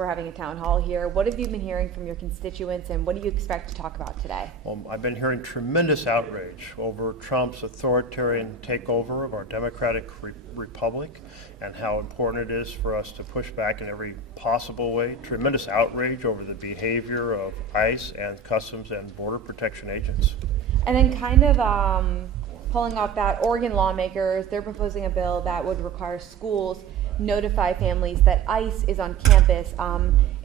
we're having a town hall here. What have you been hearing from your constituents, and what do you expect to talk about today? Well, I've been hearing tremendous outrage over Trump's authoritarian takeover of our democratic republic and how important it is for us to push back in every possible way. Tremendous outrage over the behavior of ICE and Customs and Border Protection agents. And then kind of pulling off that, Oregon lawmakers, they're proposing a bill that would require schools notify families that ICE is on campus.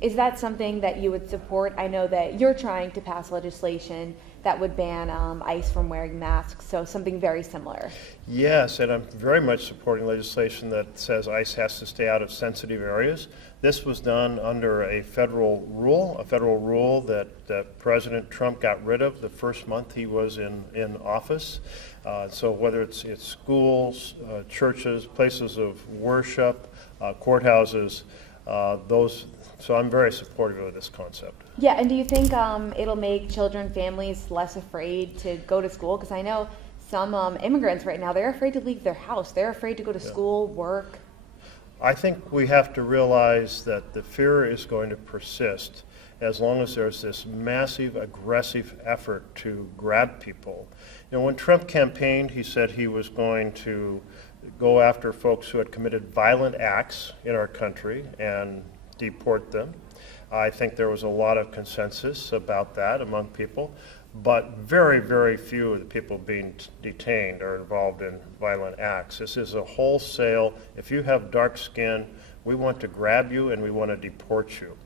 Is that something that you would support? I know that you're trying to pass legislation that would ban ICE from wearing masks, so something very similar. Yes, and I'm very much supporting legislation that says ICE has to stay out of sensitive areas. This was done under a federal rule that President Trump got rid of the first month he was in office. So whether it's schools, churches, places of worship, courthouses, so I'm very supportive of this concept. Yeah, and do you think it'll make children, families less afraid to go to school? Because I know some immigrants right now, they're afraid to leave their house. They're afraid to go to school, work. I think we have to realize that the fear is going to persist as long as there's this massive, aggressive effort to grab people. You know, when Trump campaigned, he said he was going to go after folks who had committed violent acts in our country and deport them. I think there was a lot of consensus about that among people, but very, very few of the people being detained are involved in violent acts. This is a wholesale, if you have dark skin, we want to grab you and we want to deport you.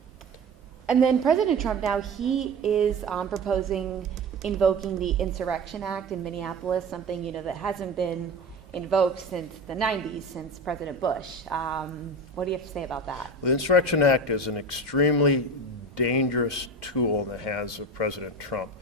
And then President Trump now, he is proposing invoking the Insurrection Act in Minneapolis, something, you know, that hasn't been invoked since the 90s, since President Bush. What do you have to say about that? The Insurrection Act is an extremely dangerous tool in the hands of President Trump.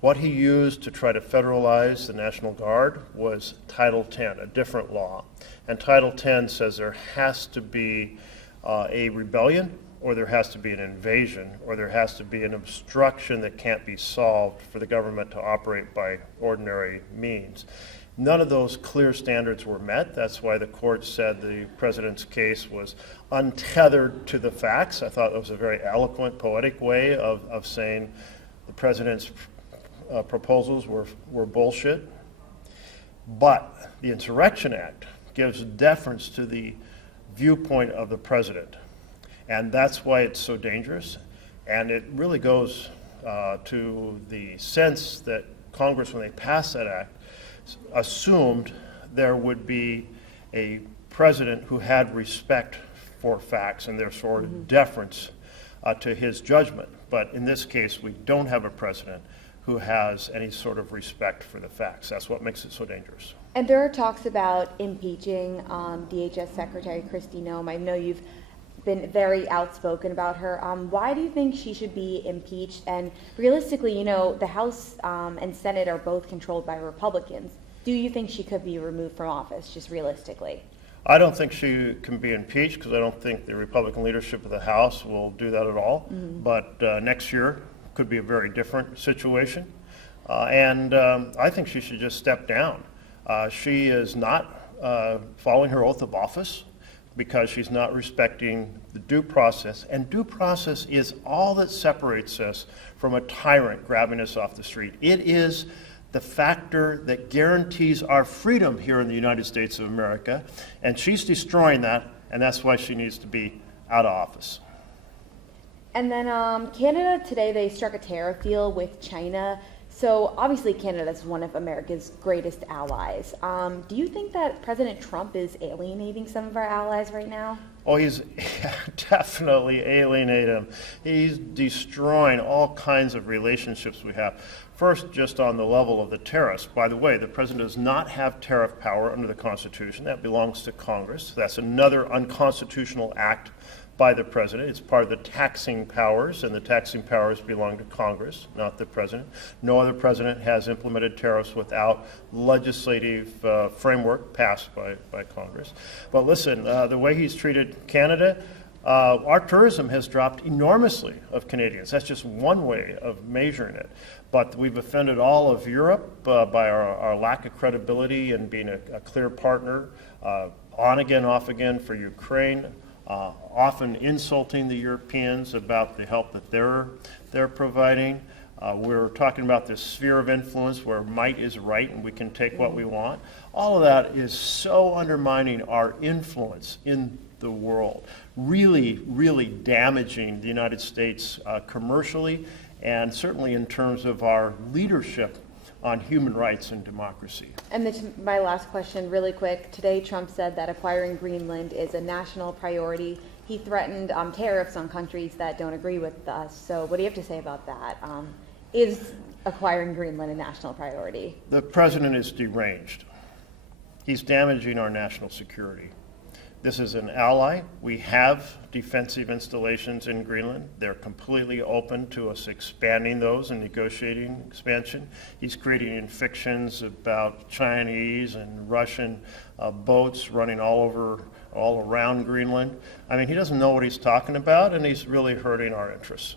What he used to try to federalize the National Guard was Title X, a different law. And Title X says there has to be a rebellion, or there has to be an invasion, or there has to be an obstruction that can't be solved for the government to operate by ordinary means. None of those clear standards were met. That's why the court said the president's case was untethered to the facts. I thought that was a very eloquent, poetic way of saying the president's proposals were bullshit. But the Insurrection Act gives deference to the viewpoint of the president. And that's why it's so dangerous. And it really goes to the sense that Congress, when they passed that act, assumed there would be a president who had respect for facts and therefore deference to his judgment. But in this case, we don't have a president who has any sort of respect for the facts. That's what makes it so dangerous. And there are talks about impeaching DHS Secretary Kristi Noem. I know you've been very outspoken about her. Why do you think she should be impeached? And realistically, you know, the House and Senate are both controlled by Republicans. Do you think she could be removed from office, just realistically? I don't think she can be impeached because I don't think the Republican leadership of the House will do that at all. But next year could be a very different situation. And I think she should just step down. She is not following her oath of office, because she's not respecting the due process. And due process is all that separates us from a tyrant grabbing us off the street. It is the factor that guarantees our freedom here in the United States of America. And she's destroying that, and that's why she needs to be out of office. And then Canada today, they struck a tariff deal with China. So obviously Canada is one of America's greatest allies. Do you think that President Trump is alienating some of our allies right now? Oh, he's definitely alienating them. He's destroying all kinds of relationships we have. First, just on the level of the tariffs. By the way, the president does not have tariff power under the Constitution. That belongs to Congress. That's another unconstitutional act by the president. It's part of the taxing powers, and the taxing powers belong to Congress, not the president. No other president has implemented tariffs without legislative framework passed by Congress. But listen, the way he's treated Canada, our tourism has dropped enormously of Canadians. That's just one way of measuring it. But we've offended all of Europe by our lack of credibility and being a clear partner, on again, off again for Ukraine. often insulting the Europeans about the help that they're providing. We're talking about this sphere of influence where might is right and we can take what we want. All of that is so undermining our influence in the world, really, really damaging the United States commercially and certainly in terms of our leadership on human rights and democracy. And my last question, really quick. Today, Trump said that acquiring Greenland is a national priority. He threatened tariffs on countries that don't agree with us. So what do you have to say about that? Is acquiring Greenland a national priority? The president is deranged. He's damaging our national security. This is an ally. We have defensive installations in Greenland. They're completely open to us expanding those and negotiating expansion. He's creating fictions about Chinese and Russian boats running all around Greenland. I mean, he doesn't know what he's talking about, and he's really hurting our interests.